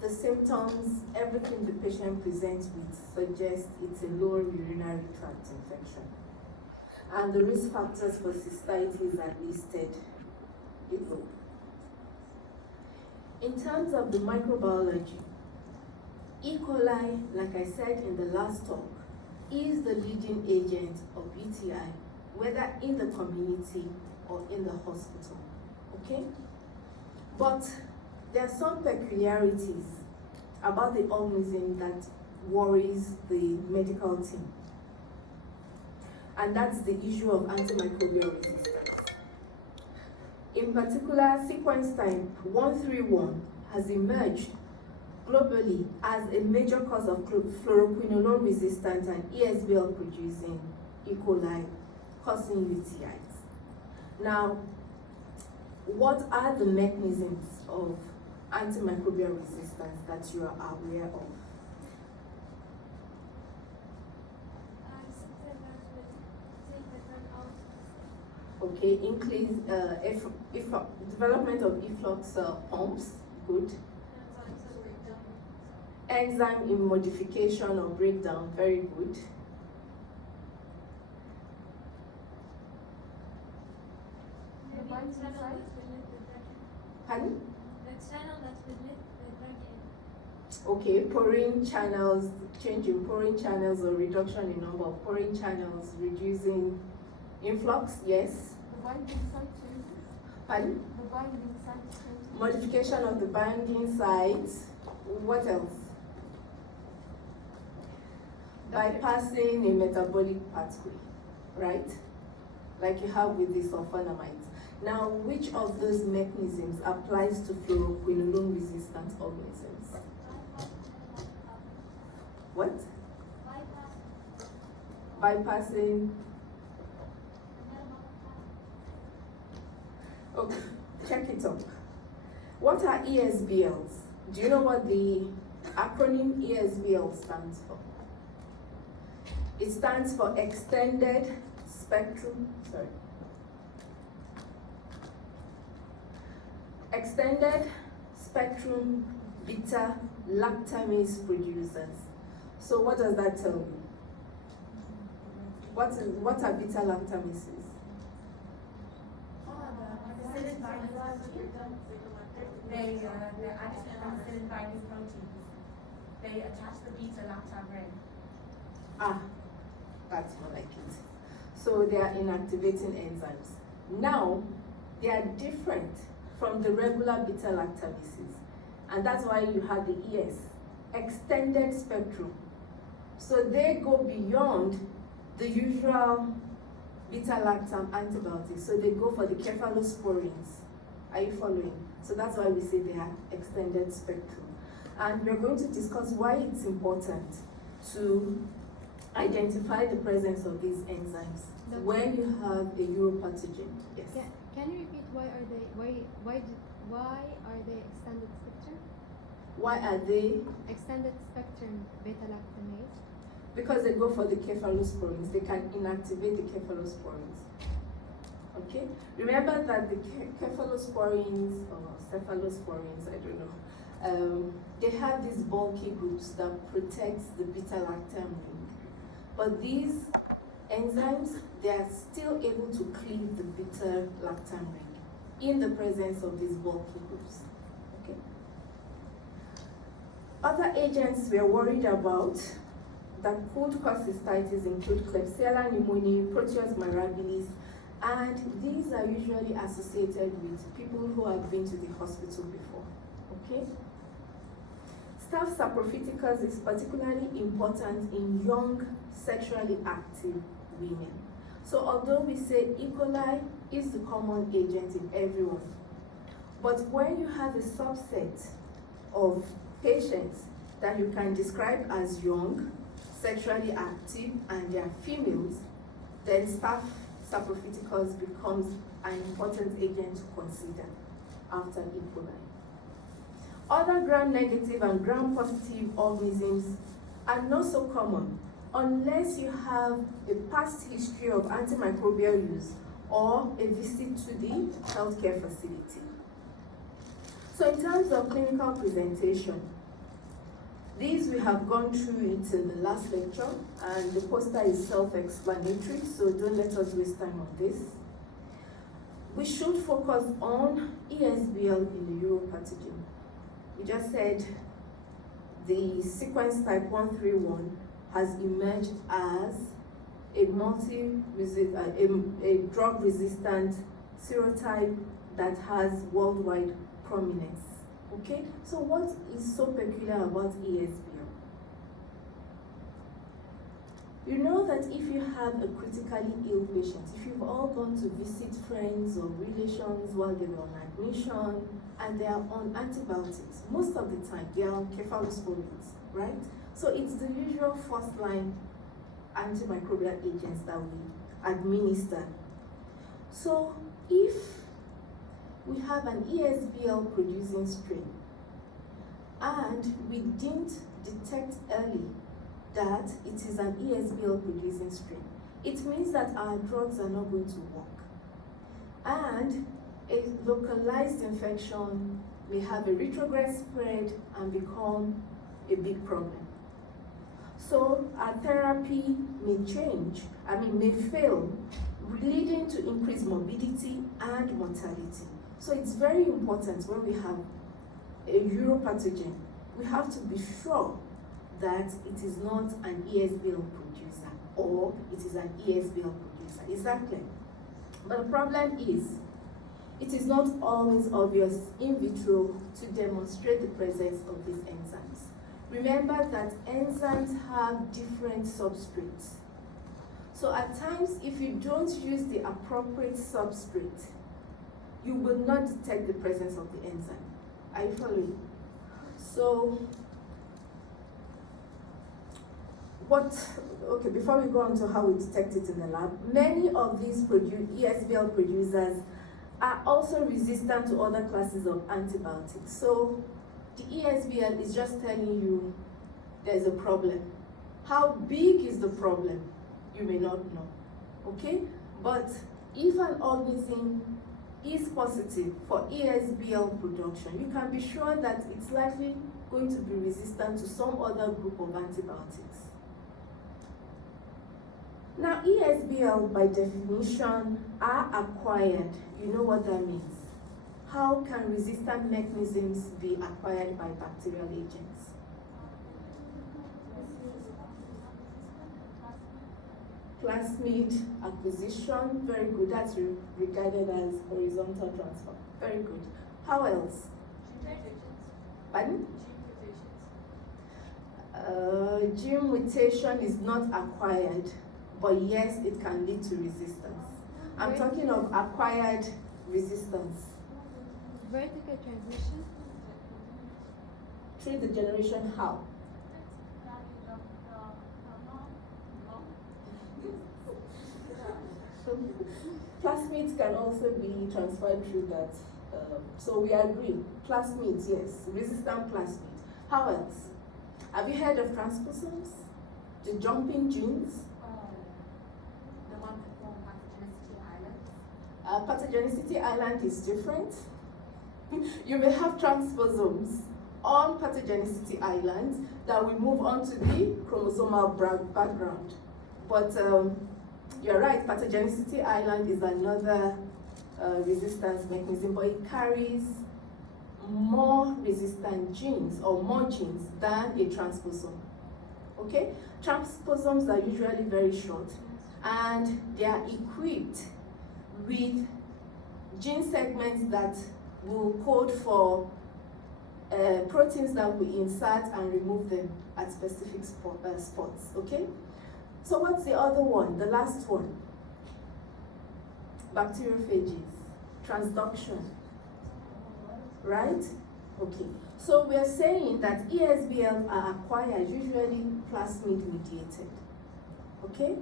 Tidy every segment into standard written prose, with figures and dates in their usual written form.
the symptoms, everything the patient presents with suggests it's a lower urinary tract infection. And the risk factors for cystitis are listed below. In terms of the microbiology, E. coli, like I said in the last talk, is the leading agent of UTI, whether in the community or in the hospital, okay? But there are some peculiarities about the organism that worries the medical team. And that's the issue of antimicrobial resistance. In particular, sequence type 131 has emerged globally as a major cause of fluoroquinolone resistant and ESBL producing E. coli causing UTIs. Now, what are the mechanisms of antimicrobial resistance that you are aware of? Okay, increase development of efflux pumps, good. Enzyme in modification or breakdown, very good. Pardon? Okay, pouring channels, change in pouring channels or reduction in number of pouring channels, reducing influx, yes. The binding site changes. Pardon? The binding site changes. Modification of the binding site. What else? Bypassing a metabolic pathway, right? Like you have with the sulfonamide. Now, which of those mechanisms applies to fluoroquinolone resistant organisms? What? Bypassing. Okay, check it up. What are ESBLs? Do you know what the acronym ESBL stands for? It stands for extended spectrum, extended spectrum beta lactamase producers. So what does that tell you? What are beta lactamases? They're antipenicillin binding proteins. They attach the beta lactam ring. Ah, that's more like it. So they are inactivating enzymes. Now, they are different from the regular beta lactamases. And that's why you have the ES, extended spectrum. So they go beyond the usual beta lactam antibiotics. So they go for the cephalosporins. Are you following? So that's why we say they are extended spectrum. And we're going to discuss why it's important to identify the presence of these enzymes when you have a uropathogen. Yes. Can you repeat why are they extended spectrum? Why are they Extended spectrum beta lactamase? Because they go for the cephalosporins. They can inactivate the cephalosporins. Okay? Remember that the cephalosporins or cephalosporins, I don't know, they have these bulky groups that protects the beta lactam ring. But these enzymes, they are still able to cleave the beta lactam ring in the presence of these bulky groups. Okay? Other agents we are worried about that could cause cystitis include Klebsiella pneumoniae, Proteus mirabilis, and these are usually associated with people who have been to the hospital before. Okay? Staph saprophyticus is particularly important in young, sexually active women. So although we say E. coli is the common agent in everyone, but when you have a subset of patients that you can describe as young, sexually active, and they are females, then Staph saprophyticus becomes an important agent to consider after E. coli. Other gram-negative and gram-positive organisms are not so common unless you have a past history of antimicrobial use or a visit to the healthcare facility. So in terms of clinical presentation, These we have gone through it in the last lecture, and the poster is self-explanatory, so don't let us waste time on this. We should focus on ESBL in the uropathogen. We just said the sequence type 131 has emerged as a drug-resistant serotype that has worldwide prominence. Okay, so what is so peculiar about ESBL? You know that if you have a critically ill patient, if you've all gone to visit friends or relations while they were on admission and they are on antibiotics, most of the time they are on cephalosporins, right? So it's the usual first-line antimicrobial agents that we administer. So if we have an ESBL producing strain and we didn't detect early that it is an ESBL producing strain, it means that our drugs are not going to work. And a localized infection may have a retrograde spread and become a big problem. So our therapy may change, may fail, leading to increased morbidity and mortality. So it's very important when we have a uropathogen, we have to be sure that it is not an ESBL producer or it is an ESBL producer. Is that clear? But the problem is, it is not always obvious in vitro to demonstrate the presence of these enzymes. Remember that enzymes have different substrates. So at times, if you don't use the appropriate substrate, you will not detect the presence of the enzyme. Are you following? So, before we go on to how we detect it in the lab, many of these ESBL producers are also resistant to other classes of antibiotics. So the ESBL is just telling you there's a problem. How big is the problem? You may not know, okay? But if an organism is positive for ESBL production, you can be sure that it's likely going to be resistant to some other group of antibiotics. Now, ESBL, by definition, are acquired. You know what that means. How can resistant mechanisms be acquired by bacterial agents? Plasmid acquisition, very good. That's regarded as horizontal transfer. Very good. How else? Pardon? Gene mutation is not acquired, but yes, it can lead to resistance. I'm talking of acquired resistance. Vertical transmission? Through the generation, how? Plasmids can also be transferred through that. So we agree. Plasmids, yes. Resistant plasmid. How else? Have you heard of transposons? The jumping genes? The one that form pathogenicity islands? Pathogenicity island is different. You may have transposons on pathogenicity island that will move on to the chromosomal background. But you're right, pathogenicity island is another resistance mechanism, but it carries more resistant genes or more genes than a transposon. Okay? Transposons are usually very short and they are equipped with gene segments that will code for proteins that we insert and remove them at specific spots. Okay? So what's the other one? The last one? Bacteriophages, transduction, right? Okay, so we are saying that ESBL are acquired, usually plasmid mediated, okay?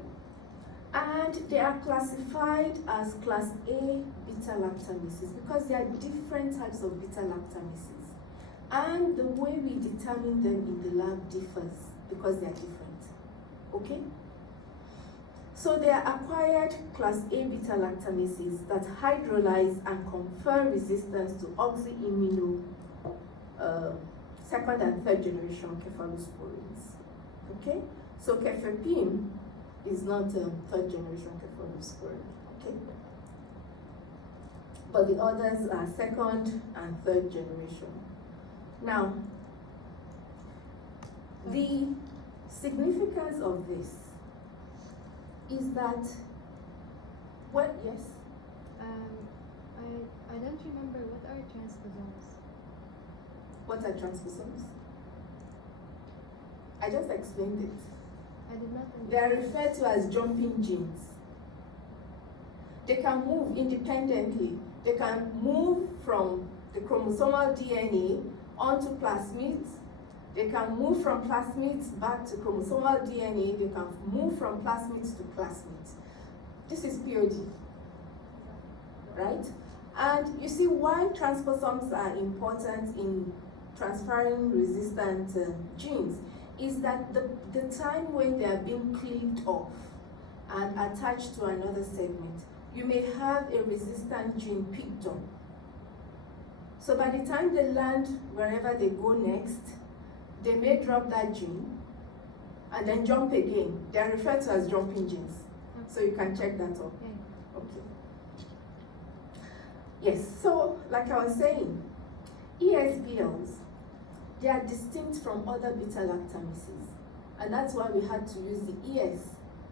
And they are classified as class A beta-lactamases because there are different types of beta-lactamases. And the way we determine them in the lab differs because they are different, okay? So they are acquired class A beta-lactamases that hydrolyze and confer resistance to oxyamino second and third generation cephalosporins. Okay? So cefepime is not third generation cephalosporin. Okay? But the others are second and third generation. Now, the significance of this is that, well, yes? I don't remember what are transposons. What are transposons? I just explained it. I did not understand. They are referred to as jumping genes. They can move independently. They can move from the chromosomal DNA onto plasmids. They can move from plasmids back to chromosomal DNA. They can move from plasmids to plasmids. This is POD, right? And you see why transposons are important in transferring resistant genes is that the time when they are being cleaved off and attached to another segment, you may have a resistant gene picked up. So by the time they land wherever they go next, they may drop that gene and then jump again. They are referred to as jumping genes. So you can check that up. Okay. Yes, so like I was saying, ESBLs, they are distinct from other beta-lactamases. And that's why we had to use the ES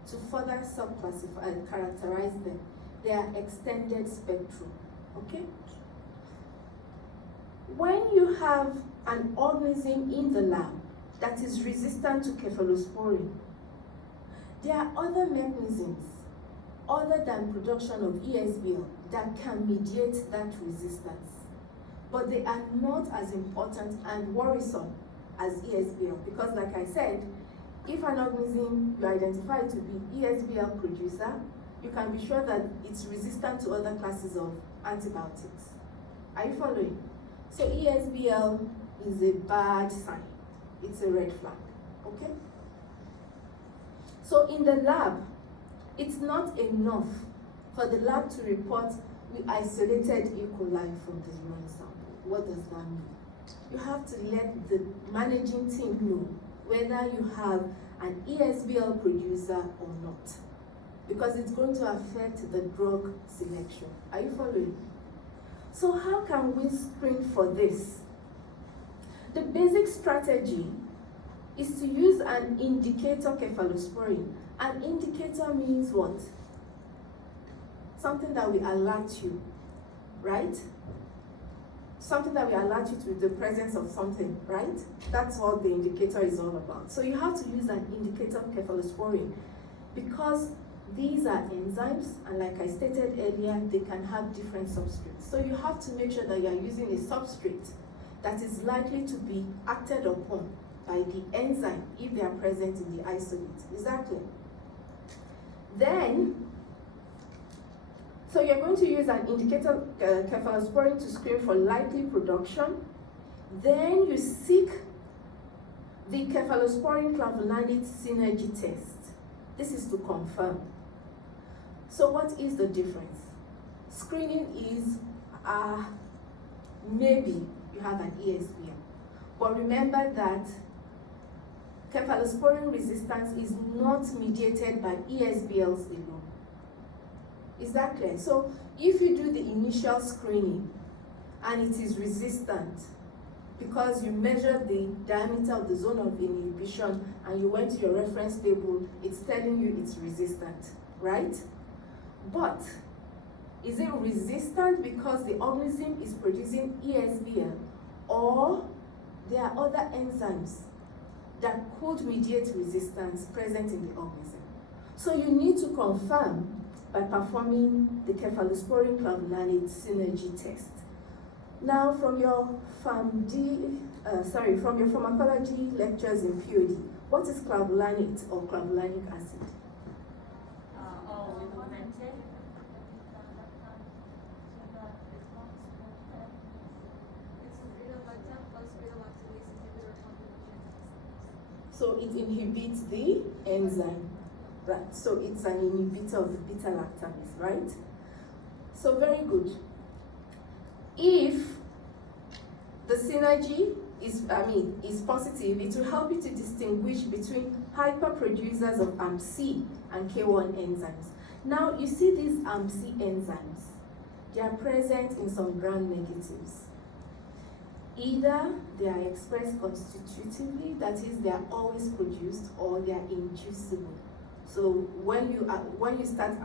to further subclassify and characterize them. They are extended spectrum, okay? When you have an organism in the lab that is resistant to cephalosporin, there are other mechanisms other than production of ESBL that can mediate that resistance. But they are not as important and worrisome as ESBL because, like I said, if an organism you identify to be ESBL producer, you can be sure that it's resistant to other classes of antibiotics. Are you following? So ESBL is a bad sign. It's a red flag, okay? So in the lab, it's not enough for the lab to report we isolated E. coli from the urine sample. What does that mean? You have to let the managing team know whether you have an ESBL producer or not, because it's going to affect the drug selection. Are you following? So how can we screen for this? The basic strategy is to use an indicator cephalosporin. An indicator means what? Something that will alert you, right? Something that will alert you to the presence of something, right? That's what the indicator is all about. So you have to use an indicator cephalosporin because these are enzymes, and like I stated earlier, they can have different substrates. So you have to make sure that you are using a substrate that is likely to be acted upon by the enzyme if they are present in the isolate. Is that clear? Then, so you're going to use an indicator cephalosporin to screen for likely production. Then you seek the cephalosporin clavulanate synergy test. This is to confirm. So what is the difference? Screening is maybe you have an ESBL. But remember that cephalosporin resistance is not mediated by ESBLs alone. Is that clear? So if you do the initial screening and it is resistant because you measured the diameter of the zone of inhibition and you went to your reference table, it's telling you it's resistant, right? But is it resistant because the organism is producing ESBL, or there are other enzymes that could mediate resistance present in the organism? So you need to confirm by performing the cephalosporin clavulanate synergy test. Now, from your from your pharmacology lectures in POD, what is clavulanate or clavulanic acid? So it inhibits the enzyme, right? So it's an inhibitor of the beta-lactamase, right? So very good. If the synergy is positive, it will help you to distinguish between hyperproducers of AMP-C and K1 enzymes. Now, you see these AMP-C enzymes, they are present in some gram-negatives. Either they are expressed constitutively, that is, they are always produced, or they are inducible. So when you start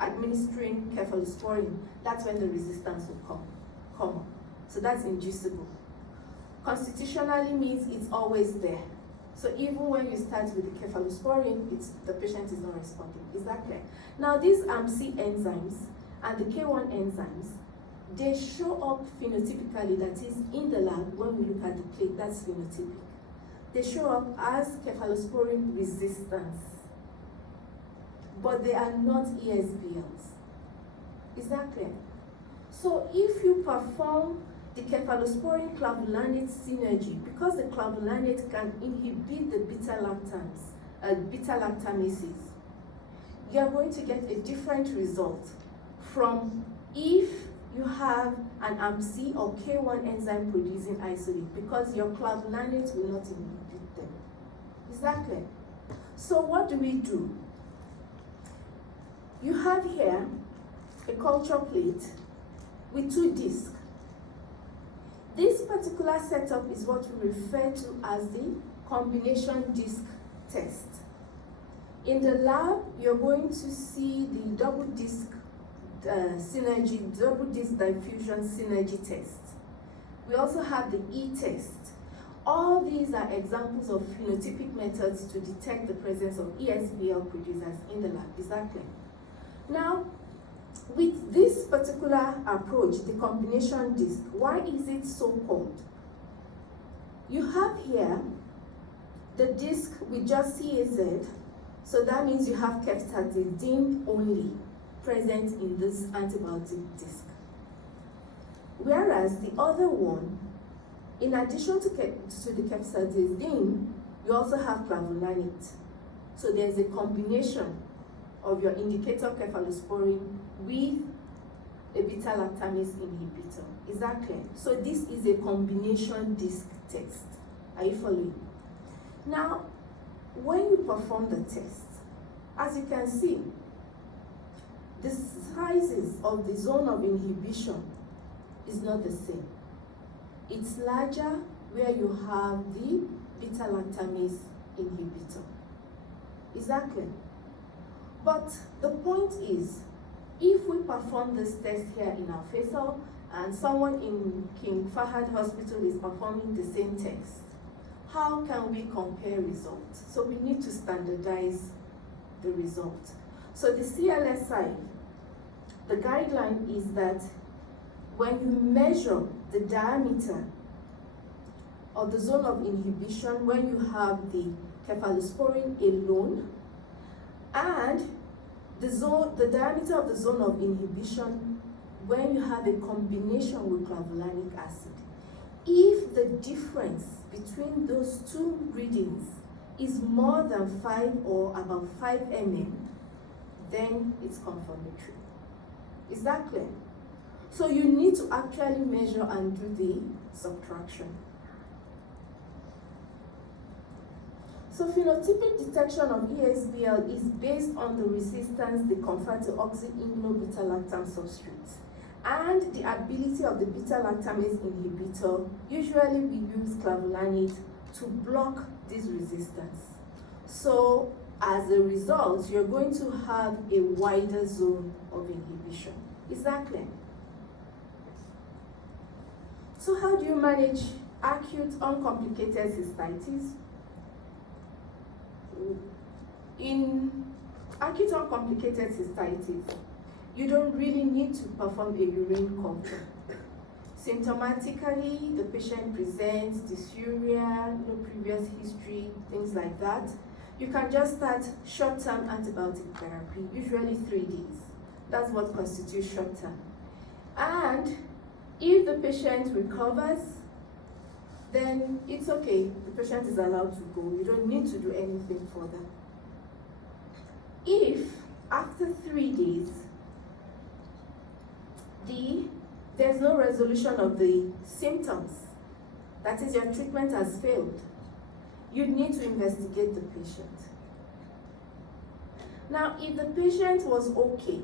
administering cephalosporin, that's when the resistance will come up. So that's inducible. Constitutionally means it's always there. So even when you start with the cephalosporin, the patient is not responding. Is that clear? Now these AMP-C enzymes and the K1 enzymes, they show up phenotypically, that is in the lab when we look at the plate, that's phenotypic. They show up as cephalosporin resistance, but they are not ESBLs. Is that clear? So if you perform the cephalosporin clavulanate synergy, because the clavulanate can inhibit the beta-lactamases, you are going to get a different result from if you have an AMP-C or K1 enzyme producing isolate, because your clavulanate will not inhibit them. Is that clear? So what do? You have here a culture plate with two discs. This particular setup is what we refer to as the combination disc test. In the lab, you're going to see the double disc double disc diffusion synergy test. We also have the E-test. All these are examples of phenotypic methods to detect the presence of ESBL producers in the lab. Is that clear? Now, with this particular approach, the combination disc, why is it so called? You have here the disc with just CAZ, so that means you have ceftazidime only present in this antibiotic disc. Whereas the other one, in addition to the ceftazidime, you also have clavulanate. So there's a combination of your indicator cephalosporin with a beta-lactamase inhibitor. Is that clear? So this is a combination disc test. Are you following? Now, when you perform the test, as you can see, the sizes of the zone of inhibition is not the same. It's larger where you have the beta-lactamase inhibitor. Is that clear? But the point is, if we perform this test here in our Faisal and someone in King Fahad Hospital is performing the same test, how can we compare results? So we need to standardize the result. So the CLSI, the guideline is that when you measure the diameter of the zone of inhibition when you have the cephalosporin alone, and the diameter of the zone of inhibition when you have a combination with clavulanic acid. If the difference between those two readings is more than 5 or about 5 mm, then it's confirmatory. Is that clear? So you need to actually measure and do the subtraction. So phenotypic detection of ESBL is based on the resistance they confer to oxy-immunobeta-lactam substrates and the ability of the beta-lactamase inhibitor. Usually we use clavulanate to block this resistance. So as a result, you're going to have a wider zone of inhibition. Is that clear? So how do you manage acute uncomplicated cystitis? In acute uncomplicated cystitis, you don't really need to perform a urine culture. Symptomatically, the patient presents dysuria, no previous history, things like that. You can just start short-term antibiotic therapy, usually 3 days. That's what constitutes short-term. And if the patient recovers, then it's okay. The patient is allowed to go. You don't need to do anything further. If after 3 days, there's no resolution of the symptoms, that is, your treatment has failed, you need to investigate the patient. Now, if the patient was okay,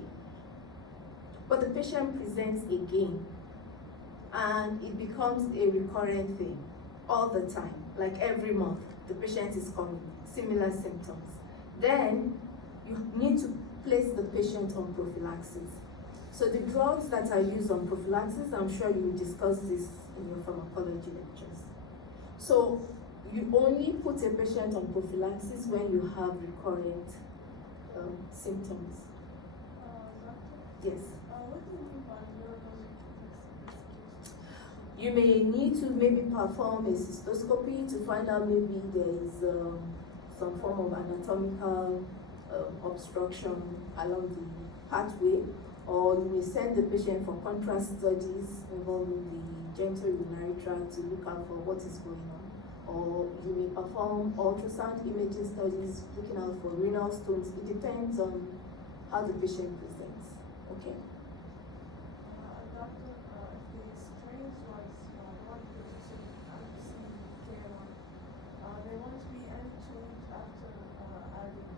but the patient presents again, and it becomes a recurrent thing all the time, like every month, the patient is coming, similar symptoms, then you need to place the patient on prophylaxis. So the drugs that are used on prophylaxis, I'm sure you will discuss this in your pharmacology lectures. So you only put a patient on prophylaxis when you have recurrent symptoms. Doctor, Yes. what do you mean by neurologic investigation? You may need to maybe perform a cystoscopy to find out maybe there is some form of anatomical obstruction along the pathway, or you may send the patient for contrast studies involving the urinary tract to look out for what is going on, or you may perform ultrasound imaging studies looking out for renal stones. It depends on how the patient presents. Okay. Doctor, if the strains was one position, I'm seeing K1, there won't be any change after adding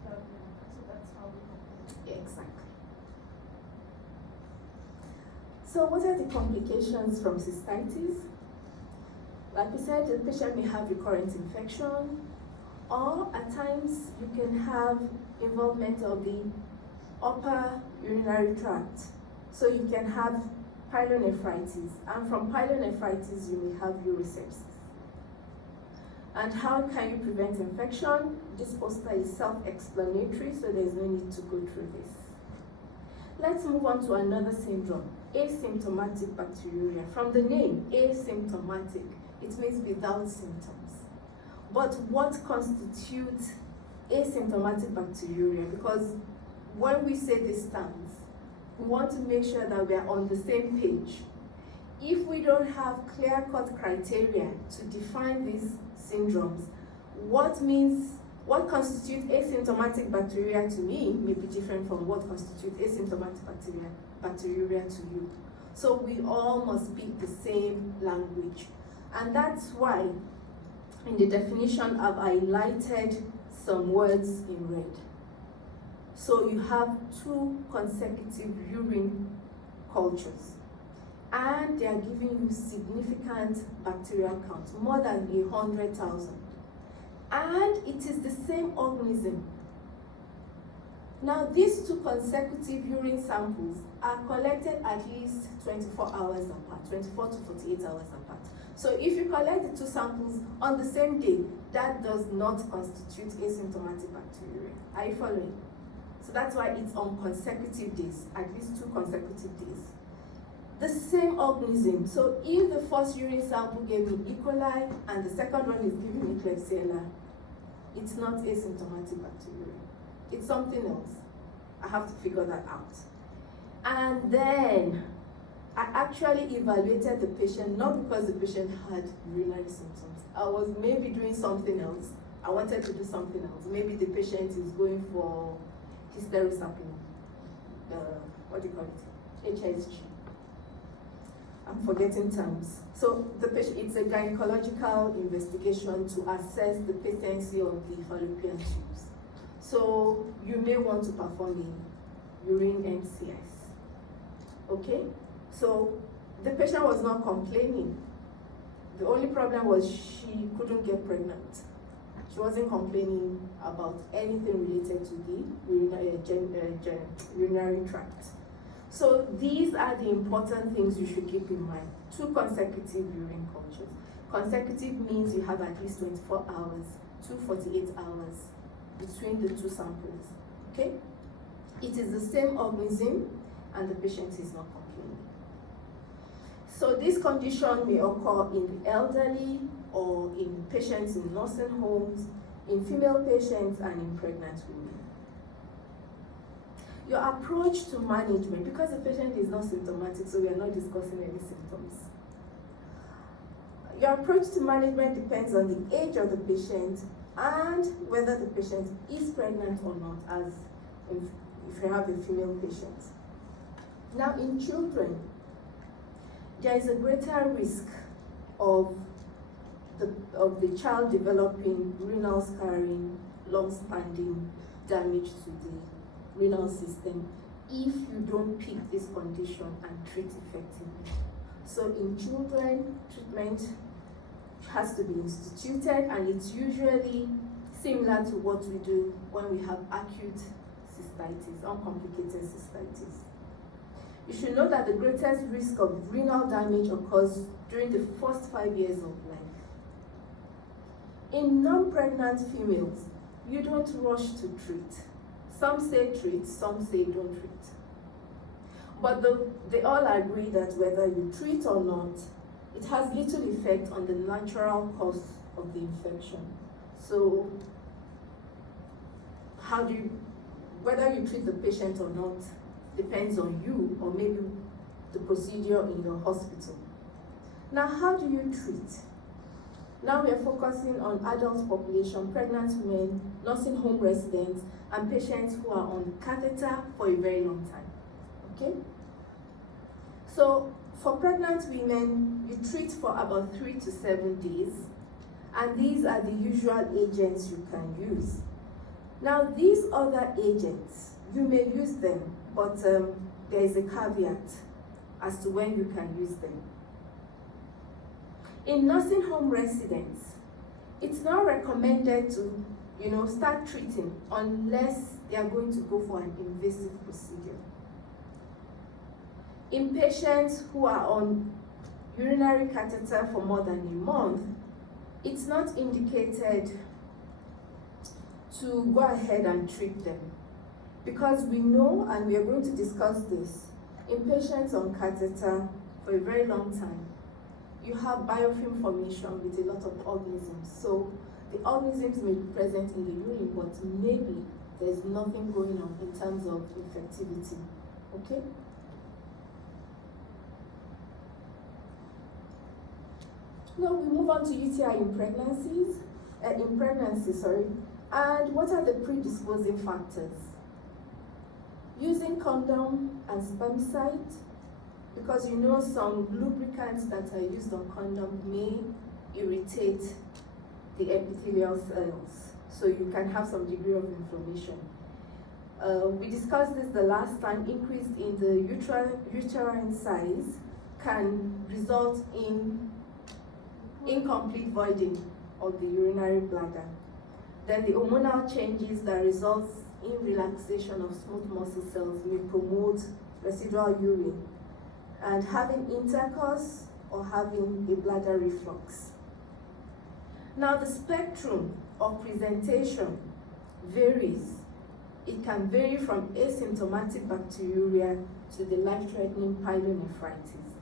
clavulin, so that's how we complete. Yeah, exactly. So what are the complications from cystitis? Like we said, the patient may have recurrent infection, or at times you can have involvement of the upper urinary tract. So you can have pyelonephritis, and from pyelonephritis you may have urosepsis. And how can you prevent infection? This poster is self-explanatory, so there's no need to go through this. Let's move on to another syndrome, asymptomatic bacteriuria. From the name, asymptomatic, it means without symptoms. But what constitutes asymptomatic bacteriuria? Because when we say these terms, we want to make sure that we are on the same page. If we don't have clear-cut criteria to define these syndromes, what constitutes asymptomatic bacteria to me may be different from what constitutes asymptomatic bacteriuria to you. So we all must speak the same language. And that's why in the definition I've highlighted some words in red. So you have 2 consecutive urine cultures, and they are giving you significant bacterial count, more than 100,000. And it is the same organism. Now, these 2 consecutive urine samples are collected at least 24 hours apart, 24 to 48 hours apart. So if you collect the 2 samples on the same day, that does not constitute asymptomatic bacteriuria. Are you following? So that's why it's on consecutive days, at least 2 consecutive days. The same organism. So if the first urine sample gave me E. coli and the second one is giving me Klebsiella, it's not asymptomatic bacteriuria. It's something else. I have to figure that out. And then I actually evaluated the patient, not because the patient had urinary symptoms. I was maybe doing something else. I wanted to do something else. Maybe the patient is going for hysterosalpingo, what do you call it? HSG. I'm forgetting terms. So the patient, it's a gynecological investigation to assess the patency of the fallopian tubes. So you may want to perform a urine NCS. Okay? So the patient was not complaining. The only problem was she couldn't get pregnant. She wasn't complaining about anything related to the urinary tract. So these are the important things you should keep in mind. 2 consecutive urine cultures. Consecutive means you have at least 24 hours, 48 hours between the 2 samples. Okay? It is the same organism and the patient is not complaining. So this condition may occur in the elderly or in patients in nursing homes, in female patients, and in pregnant women. Your approach to management, because the patient is not symptomatic, so we are not discussing any symptoms. Your approach to management depends on the age of the patient and whether the patient is pregnant or not, as if you have a female patient. Now, in children, there is a greater risk of of the child developing renal scarring, long-standing damage to the renal system if you don't pick this condition and treat effectively. So in children, treatment has to be instituted, and it's usually similar to what we do when we have acute cystitis, uncomplicated cystitis. You should know that the greatest risk of renal damage occurs during the first 5 years of life. In non-pregnant females, you don't rush to treat. Some say treat, some say don't treat. But they all agree that whether you treat or not, it has little effect on the natural cause of the infection. So, whether you treat the patient or not depends on you, or maybe the procedure in your hospital. Now, how do you treat? Now we are focusing on adult population, pregnant women, nursing home residents, and patients who are on catheter for a very long time. Okay? So, for pregnant women, you treat for about 3 to 7 days, and these are the usual agents you can use. Now, these other agents, you may use them, but there is a caveat as to when you can use them. In nursing home residents, it's not recommended to, start treating unless they are going to go for an invasive procedure. In patients who are on urinary catheter for more than a month, it's not indicated to go ahead and treat them, because we know, and we are going to discuss this, in patients on catheter for a very long time, you have biofilm formation with a lot of organisms. So the organisms may be present in the urine, but maybe there's nothing going on in terms of infectivity. Okay? Now we move on to UTI in pregnancy. And what are the predisposing factors? Using condom and spermicide, because some lubricants that are used on condom may irritate the epithelial cells, so you can have some degree of inflammation. We discussed this the last time. Increase in the uterine size can result in incomplete voiding of the urinary bladder. Then the hormonal changes that results in relaxation of smooth muscle cells may promote residual urine, and having intercourse or having a bladder reflux. Now the spectrum of presentation varies. It can vary from asymptomatic bacteriuria to the life-threatening pyelonephritis.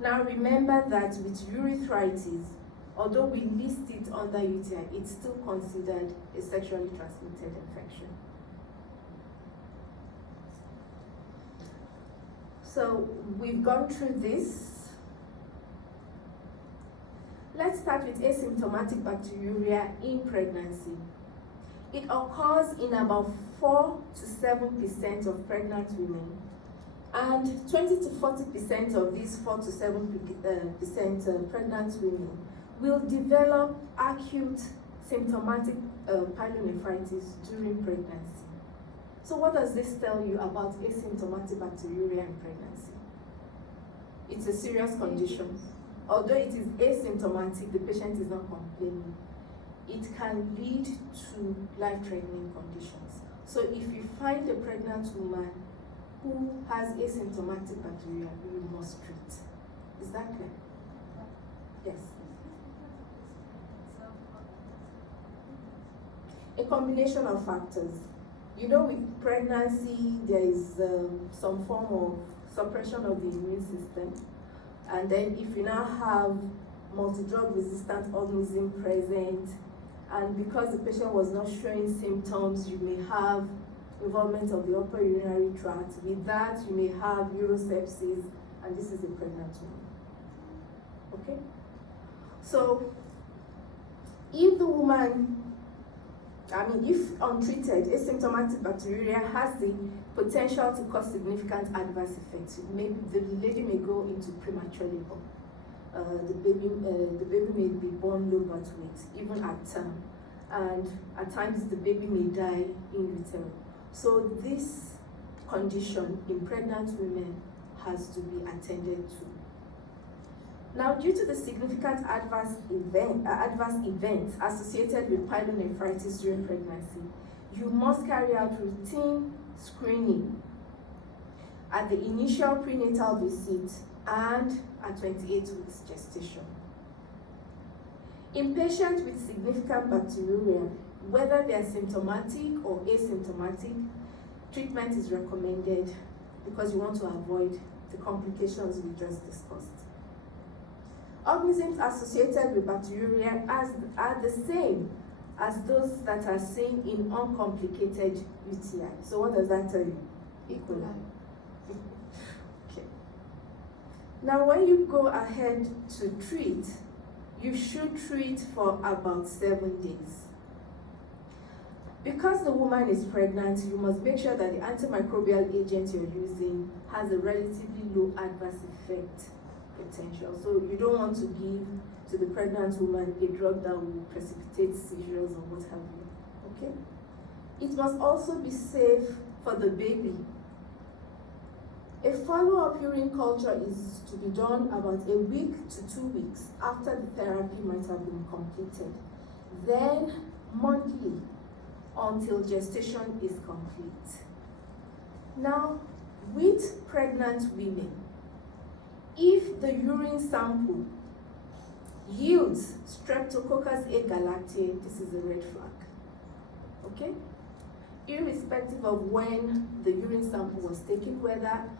Now remember that with urethritis, although we list it under UTI, it's still considered a sexually transmitted infection. So we've gone through this. Let's start with asymptomatic bacteriuria in pregnancy. It occurs in about 4 to 7% of pregnant women, and 20 to 40% of these 4 to 7% pregnant women will develop acute symptomatic pyelonephritis during pregnancy. So what does this tell you about asymptomatic bacteriuria in pregnancy? It's a serious condition. Although it is asymptomatic, the patient is not complaining. It can lead to life-threatening conditions. So if you find a pregnant woman who has asymptomatic bacteria, you must treat. Is that clear? Yes. A combination of factors. With pregnancy, there is some form of suppression of the immune system. And then if you now have multi-drug resistant organism present, and because the patient was not showing symptoms, you may have involvement of the upper urinary tract. With that, you may have urosepsis, and this is a pregnant woman. Okay? So, if the woman, if untreated, asymptomatic bacteriuria has the potential to cause significant adverse effects. Maybe the lady may go into premature labor. the baby may be born low birth weight, even at term, and at times the baby may die in utero. So this condition in pregnant women has to be attended to. Now, due to the significant adverse events associated with pyelonephritis during pregnancy, you must carry out routine screening at the initial prenatal visit and at 28 weeks gestation. In patients with significant bacteriuria, whether they are symptomatic or asymptomatic, treatment is recommended because you want to avoid the complications we just discussed. Organisms associated with bacteriuria are the same as those that are seen in uncomplicated UTI. So what does that tell you? E. coli. Okay. Now when you go ahead to treat, you should treat for about 7 days. Because the woman is pregnant, you must make sure that the antimicrobial agent you're using has a relatively low adverse effect potential. So you don't want to give to the pregnant woman a drug that will precipitate seizures or what have you. Okay? It must also be safe for the baby. A follow-up urine culture is to be done about a week to 2 weeks after the therapy might have been completed. Then monthly until gestation is complete. Now, with pregnant women, if the urine sample yields Streptococcus A. galactiae, this is a red flag. Okay? Irrespective of when the urine sample was taken, whether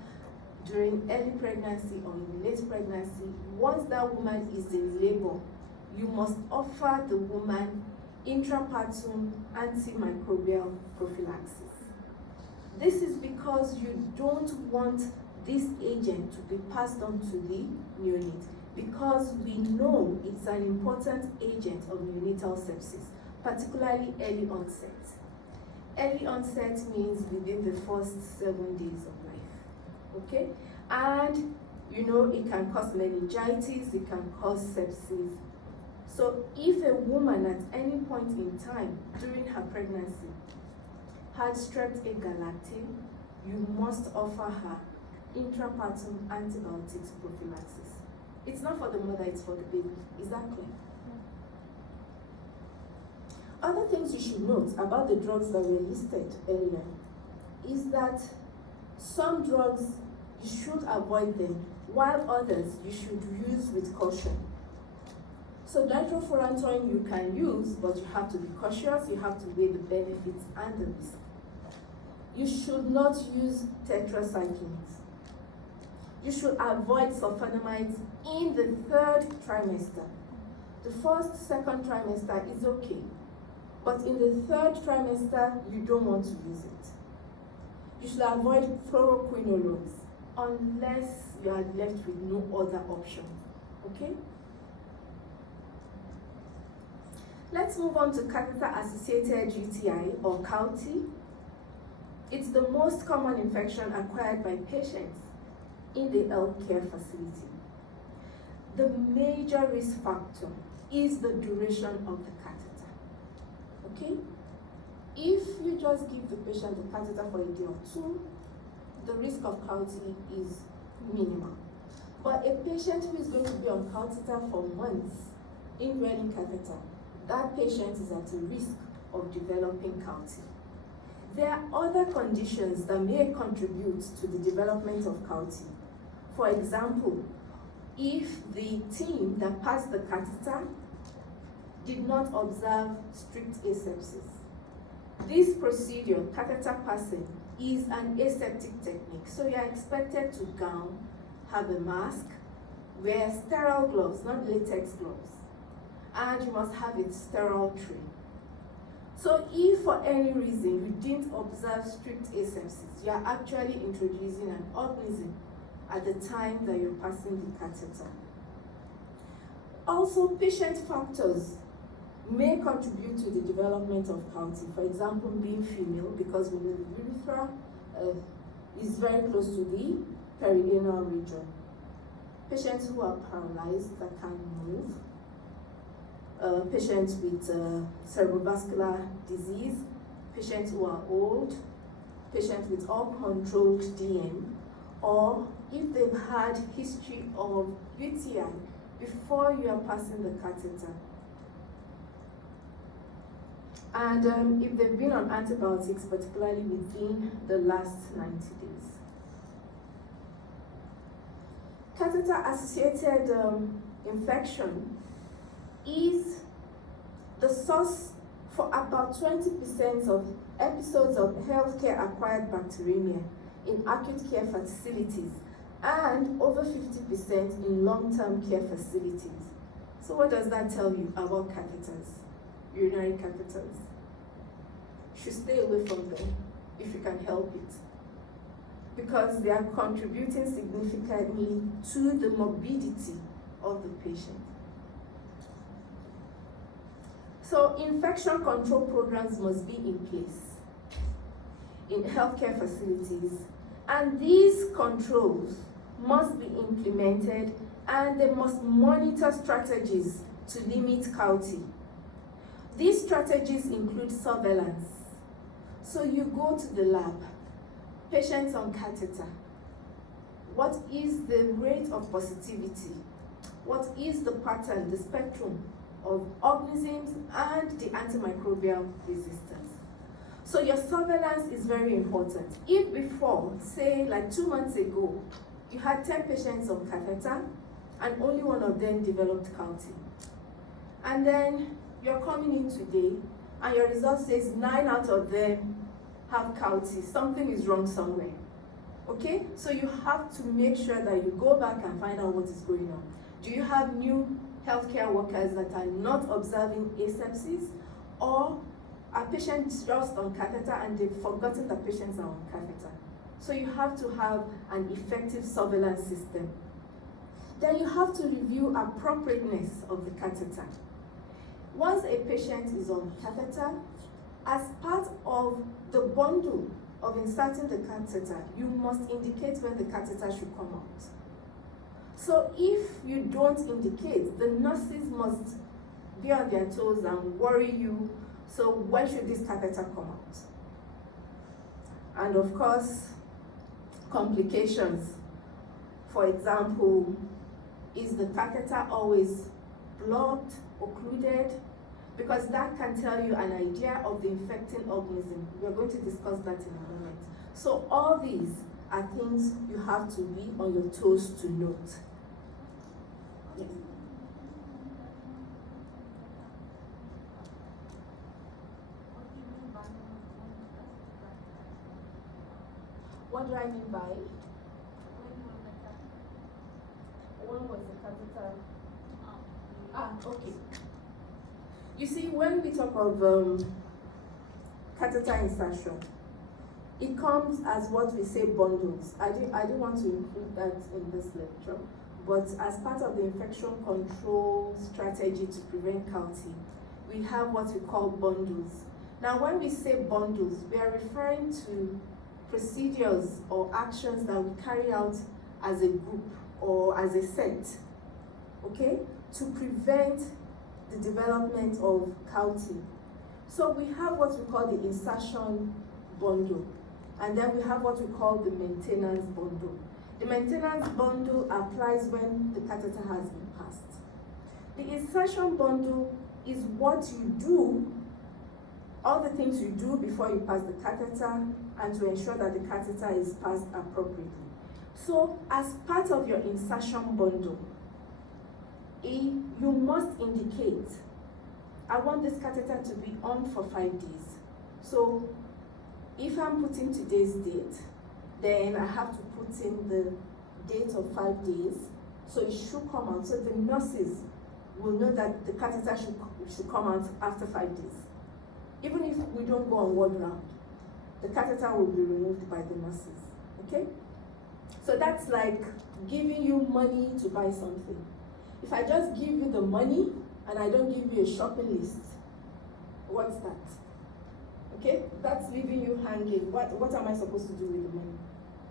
during early pregnancy or in late pregnancy, once that woman is in labor, you must offer the woman intrapartum antimicrobial prophylaxis. This is because you don't want this agent to be passed on to the neonate, because we know it's an important agent of neonatal sepsis, particularly early onset. Early onset means within the first 7 days of life, okay? And you know, it can cause meningitis, it can cause sepsis. So if a woman at any point in time during her pregnancy had Strep A. galactiae, you must offer her intrapartum antibiotics prophylaxis. It's not for the mother, it's for the baby. Is that clear? Other things you should note about the drugs that were listed earlier is that some drugs you should avoid them, while others you should use with caution. So nitrofurantoin you can use, but you have to be cautious, you have to weigh the benefits and the risk. You should not use tetracyclines. You should avoid sulfonamides in the 3rd trimester. The 1st, 2nd trimester is okay, but in the 3rd trimester, you don't want to use it. You should avoid fluoroquinolones unless you are left with no other option, okay? Let's move on to catheter-associated UTI or CAUTI. It's the most common infection acquired by patients in the healthcare facility. The major risk factor is the duration of the catheter, okay? If you just give the patient the catheter for a day or 2, the risk of CAUTI is minimal. But a patient who is going to be on catheter for months in dwelling catheter, that patient is at a risk of developing CAUTI. There are other conditions that may contribute to the development of CAUTI. For example, if the team that passed the catheter did not observe strict asepsis. This procedure, catheter passing, is an aseptic technique. So you are expected to gown, have a mask, wear sterile gloves, not latex gloves, and you must have a sterile tray. So if for any reason you didn't observe strict asepsis, you are actually introducing an organism at the time that you're passing the catheter. Also, patient factors may contribute to the development of CAUTI. For example, being female, because we know the urethra is very close to the perianal region. patients who are paralyzed that can't move, patients with cerebrovascular disease, patients who are old, patients with uncontrolled DM, or if they've had history of UTI before you are passing the catheter. And if they've been on antibiotics, particularly within the last 90 days. Catheter-associated infection is the source for about 20% of episodes of healthcare-acquired bacteremia in acute care facilities and over 50% in long-term care facilities. So what does that tell you about catheters, urinary catheters? You should stay away from them if you can help it, because they are contributing significantly to the morbidity of the patient. So infection control programs must be in place in healthcare facilities, and these controls must be implemented, and they must monitor strategies to limit CAUTI. These strategies include surveillance. So you go to the lab, patients on catheter. What is the rate of positivity? What is the pattern, the spectrum of organisms and the antimicrobial resistance? So your surveillance is very important. If before, say like 2 months ago, you had 10 patients on catheter and only one of them developed CAUTI, and then you're coming in today and your result says 9 out of them have CAUTI, something is wrong somewhere. Okay? So you have to make sure that you go back and find out what is going on. Do you have new healthcare workers that are not observing asepsis, or are patients just on catheter and they've forgotten that patients are on catheter? So you have to have an effective surveillance system. Then you have to review appropriateness of the catheter. Once a patient is on catheter, as part of the bundle of inserting the catheter, you must indicate when the catheter should come out. So if you don't indicate, the nurses must be on their toes and worry you. So when should this catheter come out? And of course, complications. For example, is the catheter always blocked, occluded? Because that can tell you an idea of the infecting organism. We're going to discuss that in a moment. So all these are things you have to be on your toes to note. Yes. What do I mean by? When was the catheter? Okay. You see, when we talk of catheter insertion, it comes as what we say bundles. I didn't want to include that in this lecture, but as part of the infection control strategy to prevent CAUTI, we have what we call bundles. Now, when we say bundles, we are referring to procedures or actions that we carry out as a group or as a set, okay, to prevent the development of CAUTI. So we have what we call the insertion bundle, and then we have what we call the maintenance bundle. The maintenance bundle applies when the catheter has been passed. The insertion bundle is what you do, all the things you do before you pass the catheter, and to ensure that the catheter is passed appropriately. So as part of your insertion bundle, you must indicate, I want this catheter to be on for 5 days. So if I'm putting today's date, then I have to put in the date of 5 days. So it should come out. So the nurses will know that the catheter should come out after 5 days. Even if we don't go on ward round, the catheter will be removed by the nurses. Okay? So that's like giving you money to buy something. If I just give you the money and I don't give you a shopping list, what's that? Okay, that's leaving you hanging. What am I supposed to do with the money?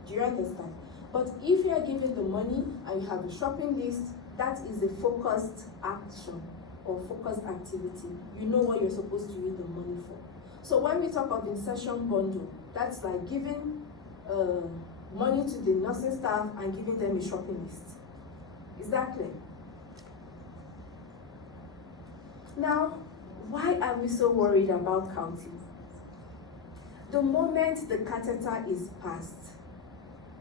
Do you understand? But if you are given the money and you have a shopping list, that is a focused action or focused activity. You know what you're supposed to use the money for. So when we talk of insertion bundle, that's like giving money to the nursing staff and giving them a shopping list. Is that clear? Now, why are we so worried about counting? The moment the catheter is passed,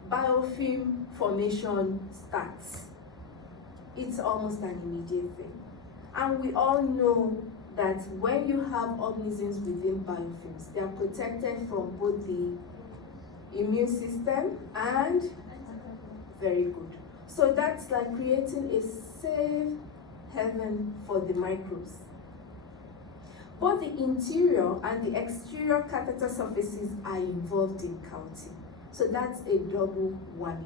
biofilm formation starts. It's almost an immediate thing. And we all know that when you have organisms within biofilms, they are protected from both the immune system and very good. So that's like creating a safe heaven for the microbes. Both the interior and the exterior catheter surfaces are involved in counting. So that's a double whammy.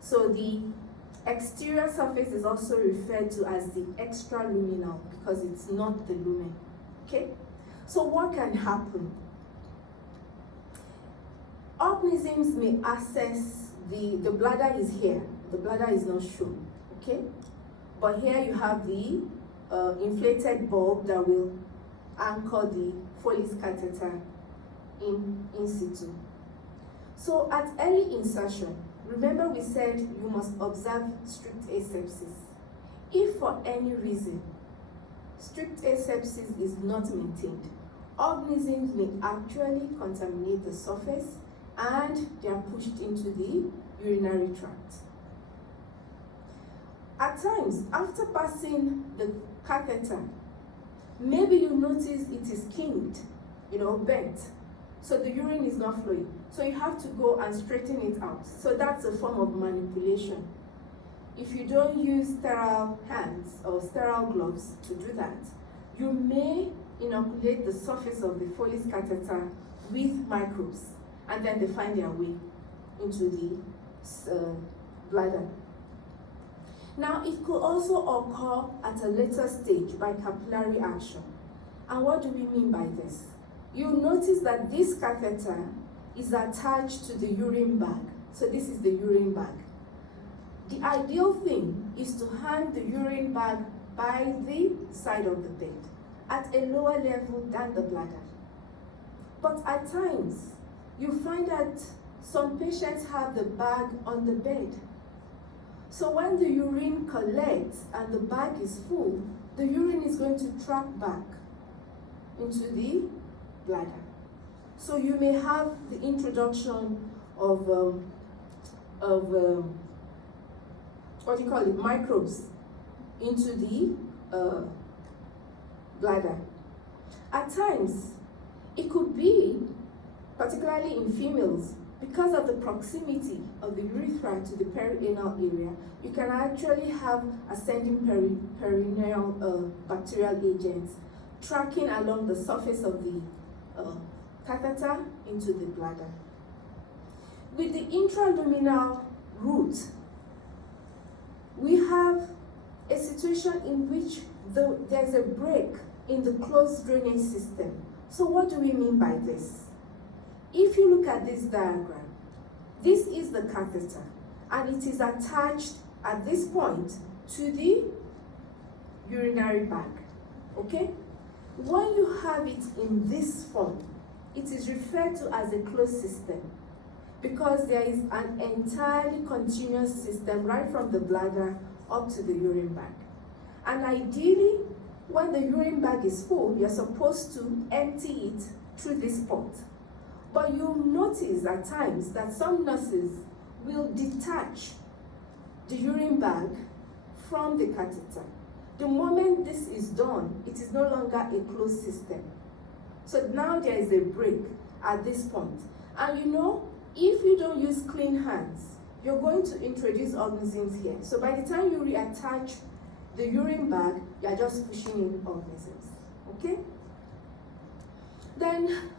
So the exterior surface is also referred to as the extraluminal because it's not the lumen. Okay? So what can happen? Organisms may access the bladder is here. The bladder is not shown. Okay? But here you have the inflated bulb that will anchor the Foley's catheter in situ. So at early insertion, remember we said you must observe strict asepsis. If for any reason strict asepsis is not maintained, organisms may actually contaminate the surface and they are pushed into the urinary tract. At times, after passing the catheter, maybe you notice it is kinked, bent. So the urine is not flowing. So you have to go and straighten it out. So that's a form of manipulation. If you don't use sterile hands or sterile gloves to do that, you may inoculate the surface of the Foley's catheter with microbes, and then they find their way into the bladder. Now, it could also occur at a later stage by capillary action. And what do we mean by this? You'll notice that this catheter is attached to the urine bag. So this is the urine bag. The ideal thing is to hang the urine bag by the side of the bed at a lower level than the bladder. But at times, you find that some patients have the bag on the bed. So when the urine collects and the bag is full, the urine is going to track back into the bladder. So you may have the introduction of microbes into the bladder. At times, it could be, particularly in females, because of the proximity of the urethra to the perianal area, you can actually have ascending perineal bacterial agents tracking along the surface of the catheter into the bladder. With the intraluminal route, we have a situation in which there's a break in the closed drainage system. So what do we mean by this? If you look at this diagram, this is the catheter, and it is attached at this point to the urinary bag, okay? When you have it in this form, it is referred to as a closed system because there is an entirely continuous system right from the bladder up to the urine bag. And ideally, when the urine bag is full, you're supposed to empty it through this port. But you'll notice at times that some nurses will detach the urine bag from the catheter. The moment this is done, it is no longer a closed system. So now there is a break at this point. And if you don't use clean hands, you're going to introduce organisms here. So by the time you reattach the urine bag, you're just pushing in organisms, okay? Then,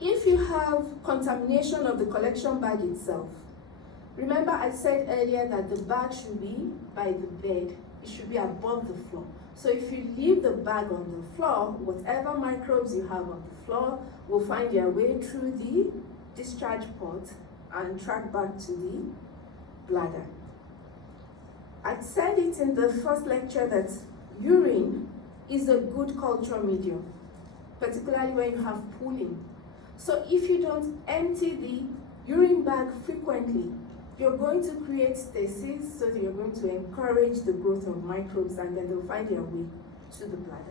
if you have contamination of the collection bag itself, remember I said earlier that the bag should be by the bed. It should be above the floor. So if you leave the bag on the floor, whatever microbes you have on the floor will find their way through the discharge port and tract back to the bladder. I said it in the first lecture that urine is a good culture medium, particularly when you have pooling. So if you don't empty the urine bag frequently, you're going to create stasis, so that you're going to encourage the growth of microbes, and then they'll find their way to the bladder.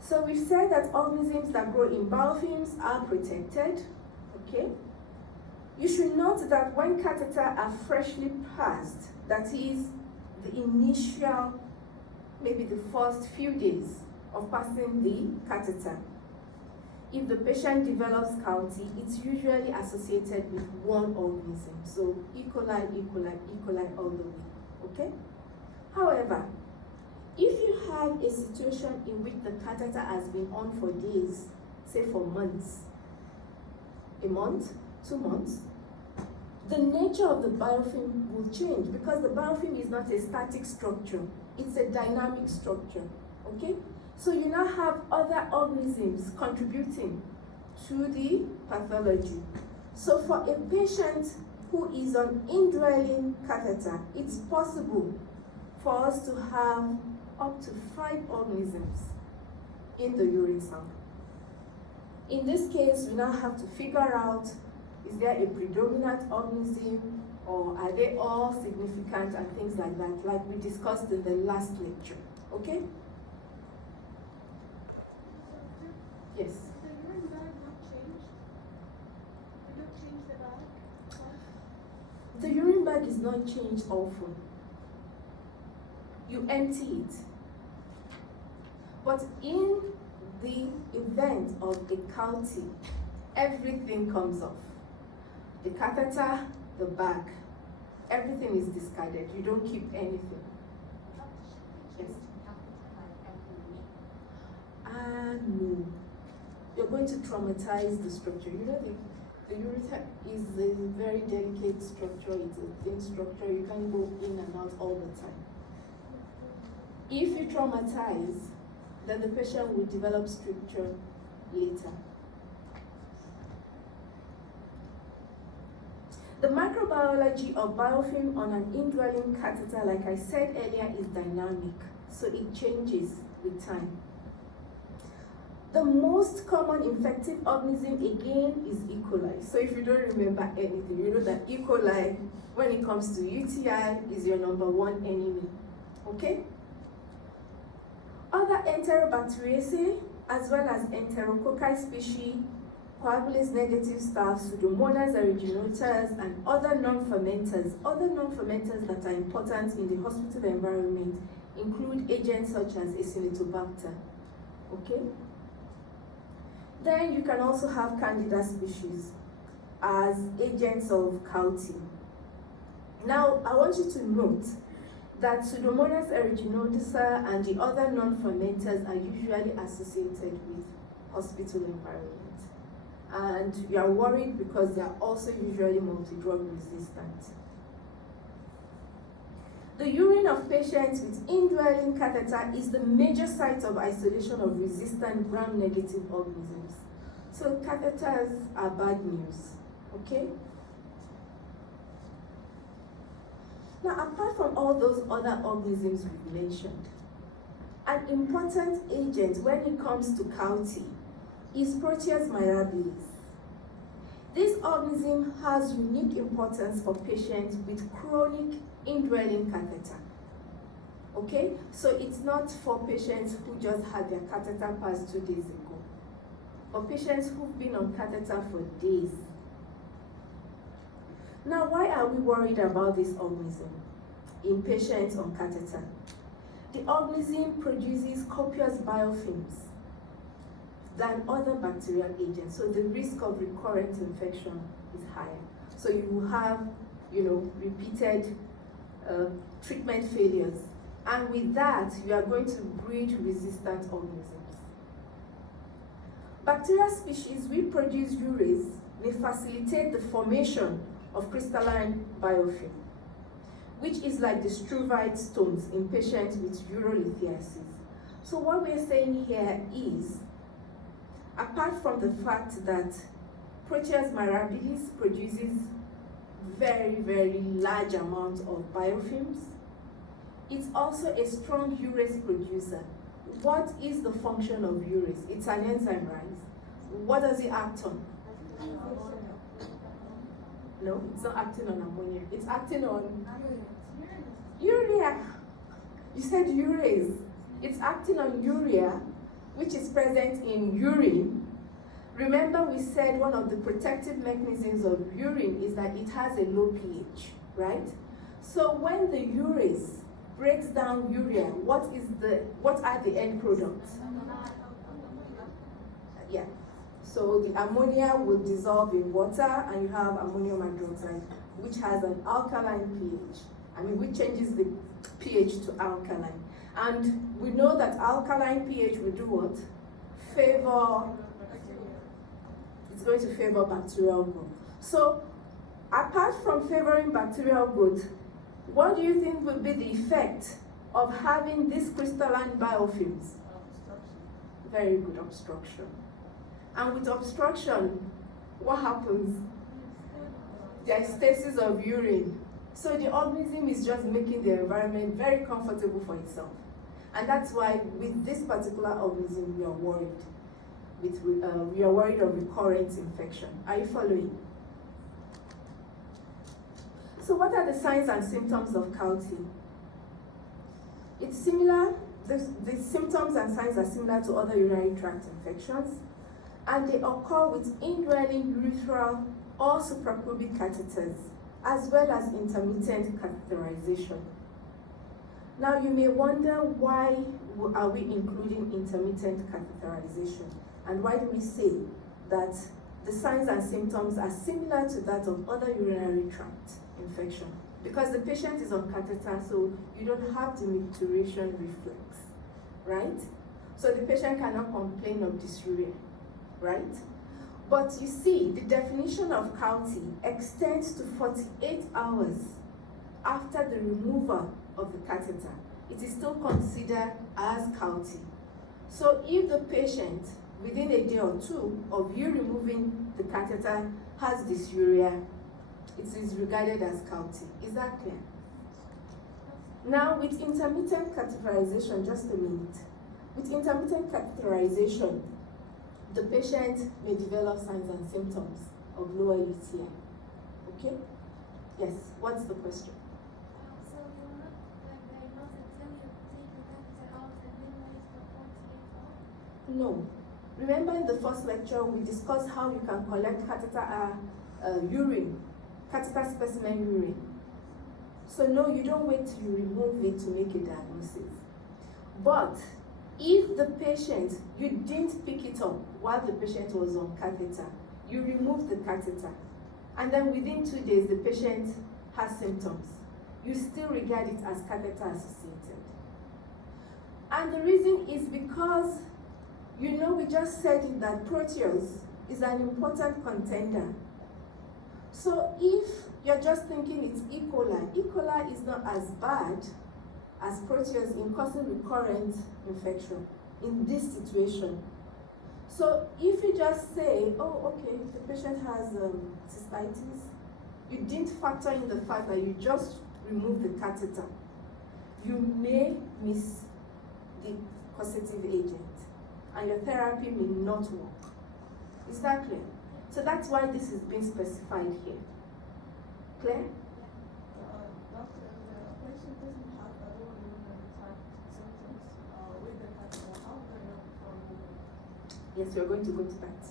So we've said that organisms that grow in biofilms are protected, okay? You should note that when catheters are freshly passed, that is the initial, maybe the first few days of passing the catheter, if the patient develops CAUTI, it's usually associated with one organism. So E. coli, E. coli, E. coli all the way, okay? However, if you have a situation in which the catheter has been on for days, say for months, a month, 2 months, the nature of the biofilm will change, because the biofilm is not a static structure, it's a dynamic structure, okay? So you now have other organisms contributing to the pathology. So for a patient who is on indwelling catheter, it's possible for us to have up to 5 organisms in the urine sample. In this case, we now have to figure out, is there a predominant organism, or are they all significant, and things like that, like we discussed in the last lecture, okay? Yes? The urine bag not changed? Did you change the bag? The urine bag is not changed often. You empty it. But in the event of a CAUTI, everything comes off. The catheter, the bag, everything is discarded. You don't keep anything. Yes? No. You're going to traumatize the structure. You know, the ureter is a very delicate structure. It's a thin structure. You can't go in and out all the time. If you traumatize, then the patient will develop stricture later. The microbiology of biofilm on an indwelling catheter, like I said earlier, is dynamic, so it changes with time. The most common infective organism, again, is E. coli. So if you don't remember anything, you know that E. coli, when it comes to UTI, is your #1 enemy, okay? Other Enterobacteriaceae, as well as Enterococci species, coagulase negative staph, Pseudomonas aeruginosa, and other non-fermenters. Other non-fermenters that are important in the hospital environment include agents such as Acinetobacter, okay? Then you can also have Candida species as agents of CAUTI. Now, I want you to note that Pseudomonas aeruginosa and the other non-fermenters are usually associated with hospital environment. And you are worried because they are also usually multi-drug resistant. The urine of patients with indwelling catheter is the major site of isolation of resistant gram-negative organisms. So catheters are bad news, okay? Now, apart from all those other organisms we've mentioned, an important agent when it comes to CAUTI is Proteus mirabilis. This organism has unique importance for patients with chronic indwelling catheter. Okay, so it's not for patients who just had their catheter passed 2 days ago. For patients who've been on catheter for days. Now, why are we worried about this organism in patients on catheter? The organism produces copious biofilms than other bacterial agents, so the risk of recurrent infection is higher. So you will have, repeated treatment failures, and with that, you are going to breed resistant organisms. Bacterial species which produce urease may facilitate the formation of crystalline biofilm, which is like the struvite stones in patients with urolithiasis. So what we're saying here is, apart from the fact that Proteus mirabilis produces very, very large amount of biofilms. It's also a strong urease producer. What is the function of urease? It's an enzyme, right? What does it act on? No, it's not acting on ammonia. It's acting on urea. You said urease. It's acting on urea, which is present in urine. Remember, we said one of the protective mechanisms of urine is that it has a low pH, right? So when the urease breaks down urea, what are the end products? Yeah. So the ammonia will dissolve in water, and you have ammonium hydroxide, which has an alkaline pH. Which changes the pH to alkaline. And we know that alkaline pH will do what? It's going to favor bacterial growth. So, apart from favoring bacterial growth, what do you think will be the effect of having these crystalline biofilms? Very good, obstruction. And with obstruction, what happens? There is stasis of urine. So the organism is just making the environment very comfortable for itself. And that's why with this particular organism, we are worried. We are worried of recurrent infection. Are you following? So what are the signs and symptoms of CALT? It's similar, the symptoms and signs are similar to other urinary tract infections, and they occur with indwelling urethral or suprapubic catheters, as well as intermittent catheterization. Now you may wonder, why are we including intermittent catheterization? And why do we say that the signs and symptoms are similar to that of other urinary tract infection? Because the patient is on catheter, so you don't have the micturition reflex, right? So the patient cannot complain of dysuria, right? But you see, the definition of CALT extends to 48 hours after the removal of the catheter. It is still considered as CALT. So if the patient, within a day or two of you removing the catheter, has dysuria, it is regarded as CALT. Is that clear? Now, with intermittent catheterization, just a minute. With intermittent catheterization, the patient may develop signs and symptoms of lower UTI. Okay? Yes, what's the question? So you will not diagnose until you take the catheter out and then wait for 48 hours? No. Remember in the first lecture, we discussed how you can collect catheter urine, catheter specimen urine. So no, you don't wait till you remove it to make a diagnosis. But if the patient, you didn't pick it up while the patient was on catheter, you remove the catheter, and then within 2 days the patient has symptoms, you still regard it as catheter associated. And the reason is because, we just said it that Proteus is an important contender. So if you're just thinking it's E. coli, E. coli is not as bad as Proteus in causing recurrent infection in this situation. So if you just say, oh, okay, the patient has cystitis, you didn't factor in the fact that you just removed the catheter, you may miss the causative agent, and your therapy may not work. Is that clear? So that's why this is being specified here. Clear? Doctor, the patient doesn't have other urinary tract symptoms with the catheter. How do you know before moving? Yes, we're going to go to that.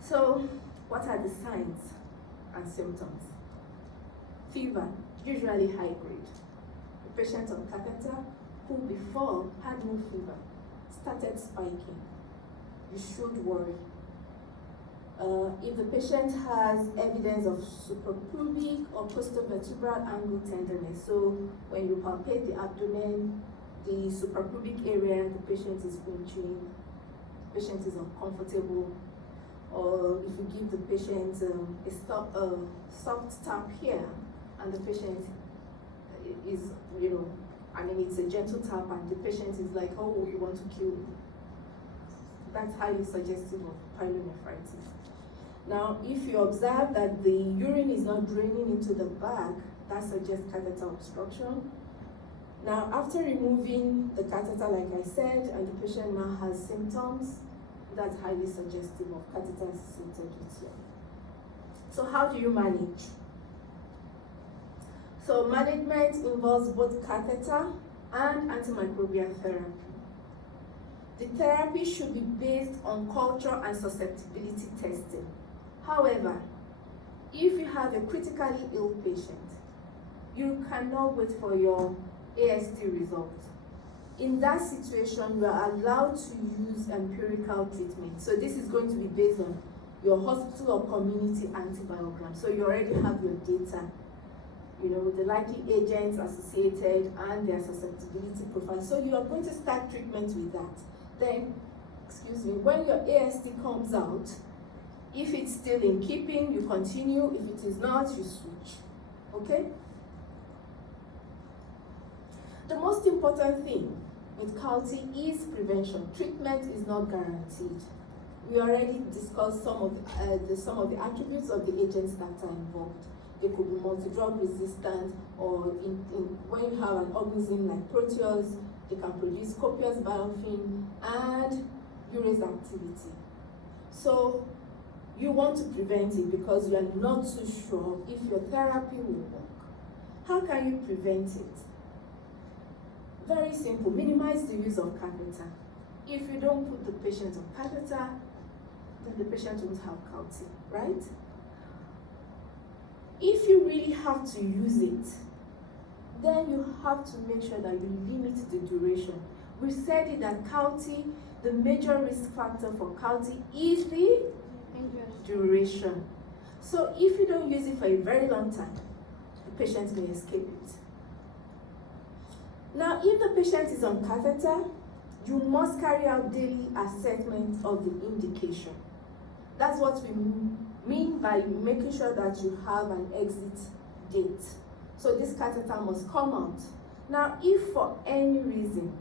So, what are the signs and symptoms? Fever, usually high grade. The patient on catheter who before had no fever started spiking. You should worry. If the patient has evidence of suprapubic or costovertebral angle tenderness, so when you palpate the abdomen, the suprapubic area, the patient is flinching, the patient is uncomfortable, or if you give the patient a soft tap here, and the patient is, it's a gentle tap, and the patient is like, oh, you want to kill me. That's highly suggestive of pyelonephritis. Now, if you observe that the urine is not draining into the bag, that suggests catheter obstruction. Now, after removing the catheter, like I said, and the patient now has symptoms, that's highly suggestive of catheter-associated UTI. So how do you manage? So management involves both catheter and antimicrobial therapy. The therapy should be based on culture and susceptibility testing. However, if you have a critically ill patient, you cannot wait for your AST result. In that situation, you are allowed to use empirical treatment. So this is going to be based on your hospital or community antibiogram. So you already have your data, the likely agents associated and their susceptibility profile. So you are going to start treatment with that. Then, when your AST comes out, if it's still in keeping, you continue. If it is not, you switch. Okay? The most important thing with CAUTI is prevention. Treatment is not guaranteed. We already discussed some of the attributes of the agents that are involved. They could be multi-drug resistant, or when you have an organism like protease, they can produce copious biofilm and urease activity. So you want to prevent it because you are not too sure if your therapy will work. How can you prevent it? Very simple, minimize the use of catheter. If you don't put the patient on catheter, then the patient won't have CAUTI, right? If you really have to use it, then you have to make sure that you limit the duration. We said it that CAUTI, the major risk factor for CAUTI is the duration. So if you don't use it for a very long time, the patient may escape it. Now, if the patient is on catheter, you must carry out daily assessment of the indication. That's what we mean by making sure that you have an exit date. So this catheter must come out. Now, if for any reason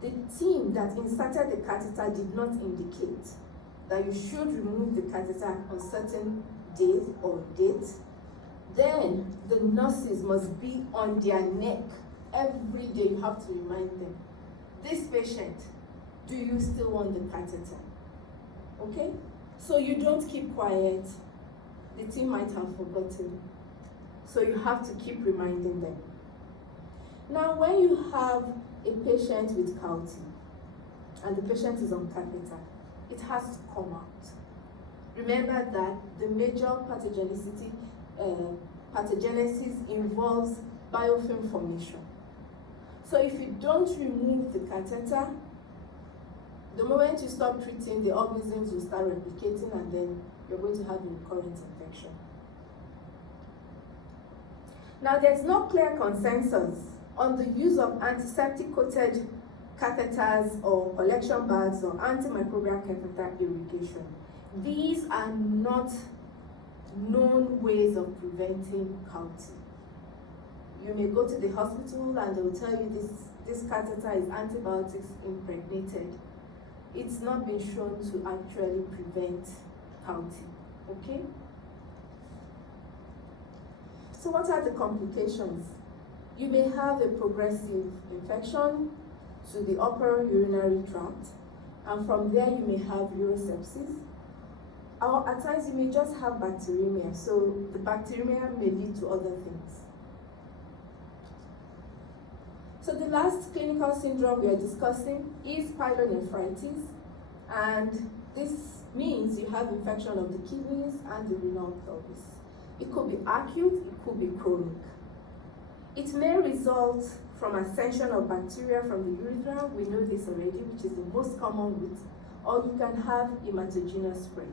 the team that inserted the catheter did not indicate that you should remove the catheter on certain day or date, then the nurses must be on their neck. Every day you have to remind them, this patient, do you still want the catheter? Okay? So you don't keep quiet. The team might have forgotten. So you have to keep reminding them. Now, when you have a patient with CAUTI and the patient is on catheter, it has to come out. Remember that the major pathogenesis involves biofilm formation. So if you don't remove the catheter, the moment you stop treating, the organisms will start replicating and then you're going to have a recurrent infection. Now, there's no clear consensus on the use of antiseptic-coated catheters or collection bags or antimicrobial catheter irrigation. These are not known ways of preventing CAUTI. You may go to the hospital and they'll tell you this catheter is antibiotics impregnated. It's not been shown to actually prevent CAUTI, okay? So what are the complications? You may have a progressive infection to the upper urinary tract, and from there you may have urosepsis. Or at times you may just have bacteremia, so the bacteremia may lead to other things. So the last clinical syndrome we are discussing is pyelonephritis, and this means you have infection of the kidneys and the renal pelvis. It could be acute, it could be chronic. It may result from ascension of bacteria from the urethra, we know this already, which is the most common route, or you can have hematogenous spread.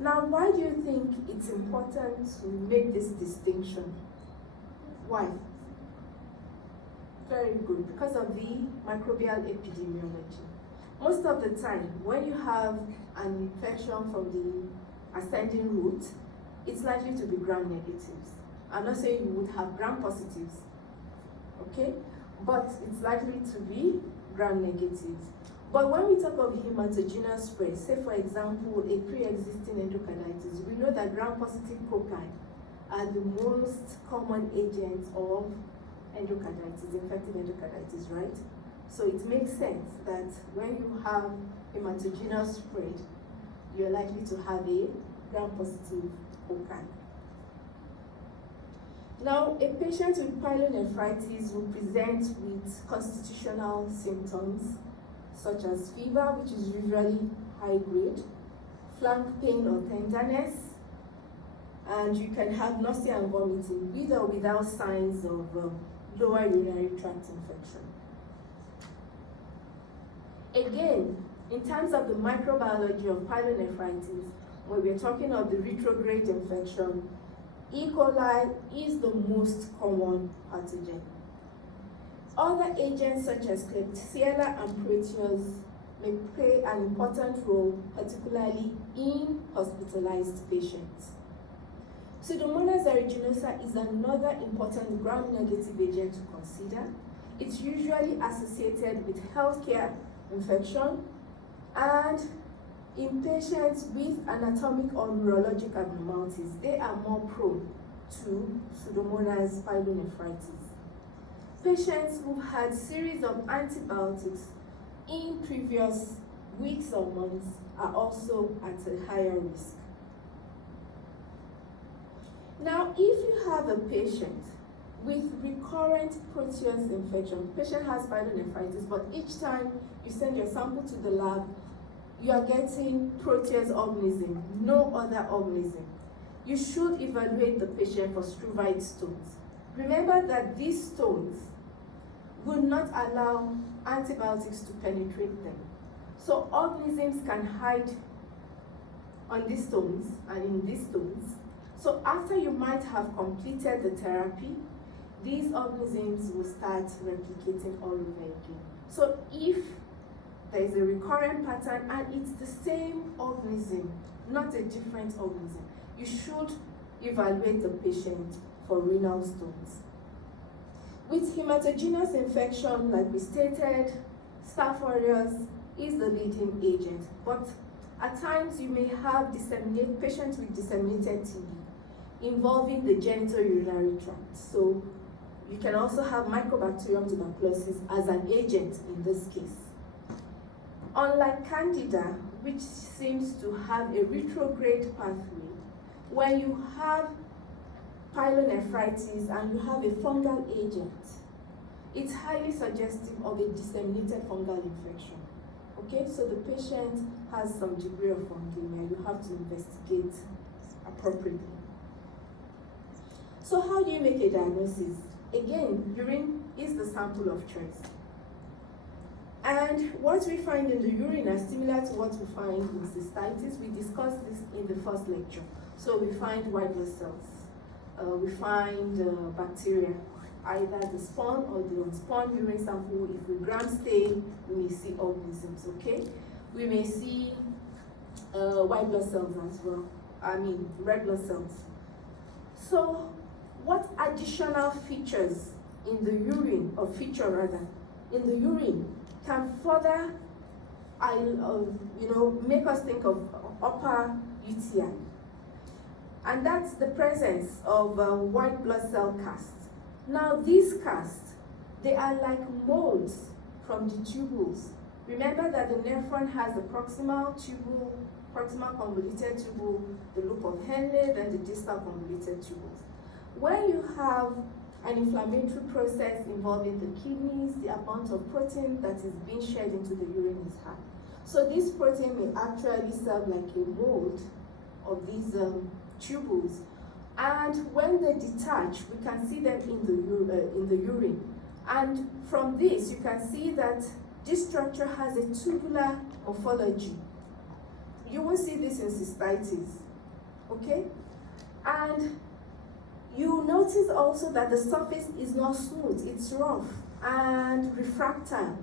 Now, why do you think it's important to make this distinction? Why? Very good, because of the microbial epidemiology. Most of the time, when you have an infection from the ascending route, it's likely to be gram negatives. I'm not saying you would have gram positives, okay? But it's likely to be gram negatives. But when we talk of hematogenous spread, say for example a pre-existing endocarditis, we know that gram-positive cocci are the most common agents of endocarditis, infective endocarditis, right? So it makes sense that when you have hematogenous spread, you're likely to have a gram-positive cocci. Now, a patient with pyelonephritis will present with constitutional symptoms such as fever, which is usually high grade, flank pain or tenderness, and you can have nausea and vomiting with or without signs of lower urinary tract infection. Again, in terms of the microbiology of pyelonephritis, when we're talking of the retrograde infection, E. coli is the most common pathogen. Other agents such as Klebsiella and Proteus may play an important role, particularly in hospitalized patients. Pseudomonas aeruginosa is another important gram-negative agent to consider. It's usually associated with healthcare infection, and in patients with anatomic or neurologic abnormalities, they are more prone to Pseudomonas pyelonephritis. Patients who had series of antibiotics in previous weeks or months are also at a higher risk. Now, if you have a patient with recurrent Proteus infection, patient has pyelonephritis, but each time you send your sample to the lab, you are getting Proteus organism, no other organism, you should evaluate the patient for struvite stones. Remember that these stones will not allow antibiotics to penetrate them. So organisms can hide on these stones and in these stones. So after you might have completed the therapy, these organisms will start replicating all over again. So if there is a recurrent pattern and it's the same organism, not a different organism, you should evaluate the patient for renal stones. With hematogenous infection, like we stated, Staph aureus is the leading agent, but at times you may have patients with disseminated TB involving the genitourinary tract. So you can also have Mycobacterium tuberculosis as an agent in this case. Unlike Candida, which seems to have a retrograde pathway, when you have pyelonephritis and you have a fungal agent, it's highly suggestive of a disseminated fungal infection. Okay, so the patient has some degree of fungemia. You have to investigate appropriately. So how do you make a diagnosis? Again, urine is the sample of choice. And what we find in the urine are similar to what we find in cystitis. We discussed this in the first lecture. So we find white blood cells. We find bacteria, either the spawn or the unspawned urine sample. If we gram stain, we may see organisms, okay? We may see white blood cells as well. Red blood cells. So what additional features in the urine, or feature rather, in the urine can further make us think of upper UTI? And that's the presence of white blood cell casts. Now these casts, they are like molds from the tubules. Remember that the nephron has the proximal convoluted tubule, the loop of Henle, then the distal convoluted tubules. When you have an inflammatory process involving the kidneys, the amount of protein that is being shed into the urine is high. So this protein may actually serve like a mold of these tubules, and when they detach, we can see them in the urine. And from this, you can see that this structure has a tubular morphology. You will see this in cystitis, okay? And you notice also that the surface is not smooth, it's rough and refractile.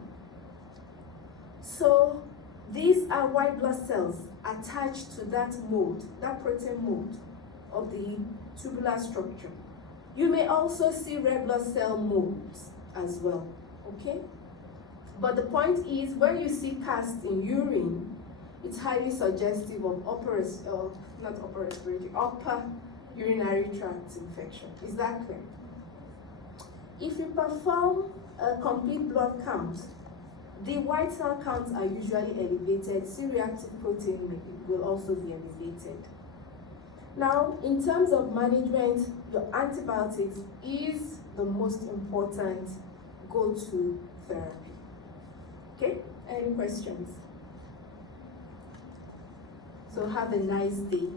So these are white blood cells attached to that mold, that protein mold of the tubular structure. You may also see red blood cell molds as well, okay? But the point is, when you see cast in urine, it's highly suggestive of upper urinary tract infection. Is that clear? If you perform a complete blood count, the white cell counts are usually elevated. C-reactive protein will also be elevated. Now, in terms of management, your antibiotics is the most important go-to therapy. Okay? Any questions? So have a nice day.